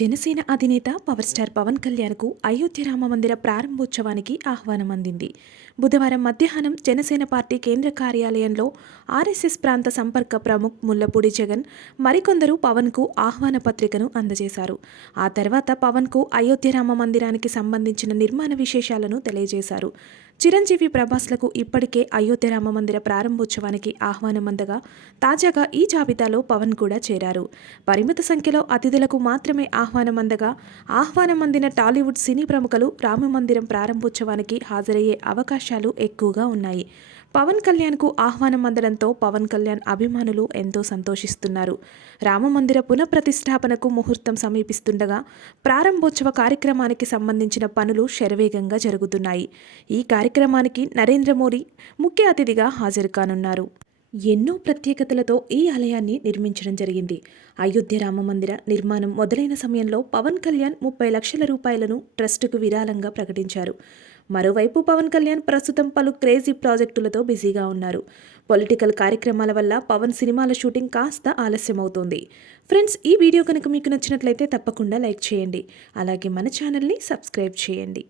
జనసేన అధినేత power star Pawan కళ్యాణ్కు అయోధ్య రామ మందిర ప్రారంభోత్సవానికి ఆహ్వానం అందింది బుధవారం మధ్యాహ్నం జనసేన పార్టీ కేంద్ర కార్యాలయంలో ఆర్ఎస్ఎస్ ప్రాంత సంపర్క ప్రముఖ్ ముల్లపూడి జగన్ మరికొందరు పవన్కు ఆహ్వాన పత్రికను అందజేశారు. ఆ తర్వాత పవన్కు అయోధ్య రామ మందిరానికి సంబంధించిన నిర్మాణ విశేషాలను తెలియజేశారు. చిరంజీవి ప్రభాస్లకు ఇప్పటికే అయోధ్య రామ మందిర ప్రారంభోత్సవానికి ఆహ్వానం అందగా తాజాగా ఈ జాబితాలో పవన్ కూడా చేరారు. పరిమిత సంఖ్యలో అతిథులకు మాత్రమే ఆహ్వానం అందగా ఆహ్వానం అందిన టాలీవుడ్ సినీ ప్రముఖులు రామ మందిరం ప్రారంభోత్సవానికి హాజరయ్యే అవకాశాలు ఎక్కువగా ఉన్నాయి. పవన్ కళ్యాణ్కు ఆహ్వానం అందడంతో పవన్ కళ్యాణ్ అభిమానులు ఎంతో సంతోషిస్తున్నారు. రామమందిర పునఃప్రతిష్టాపనకు ముహూర్తం సమీపిస్తుండగా ప్రారంభోత్సవ కార్యక్రమానికి సంబంధించిన పనులు శరవేగంగా జరుగుతున్నాయి. ఈ కార్య కార్యక్రమానికి నరేంద్ర మోడీ ముఖ్య అతిథిగా హాజరు కానున్నారు ఎన్నో ప్రత్యేకతలతో ఈ ఆలయాన్ని నిర్మించడం జరిగింది. అయోధ్య రామ మందిర నిర్మాణం మొదలైన సమయంలో పవన్ కళ్యాణ్ ముప్పై లక్షల రూపాయలను ట్రస్టుకు విరాళంగా ప్రకటించారు. మరోవైపు పవన్ కళ్యాణ్ ప్రస్తుతం పలు క్రేజీ ప్రాజెక్టులతో బిజీగా ఉన్నారు. పొలిటికల్ కార్యక్రమాల వల్ల పవన్ సినిమాల షూటింగ్ కాస్త ఆలస్యమవుతోంది. ఫ్రెండ్స్ ఈ వీడియో కనుక మీకు నచ్చినట్లయితే తప్పకుండా లైక్ చేయండి. అలాగే మన ఛానల్ని సబ్స్క్రైబ్ చేయండి.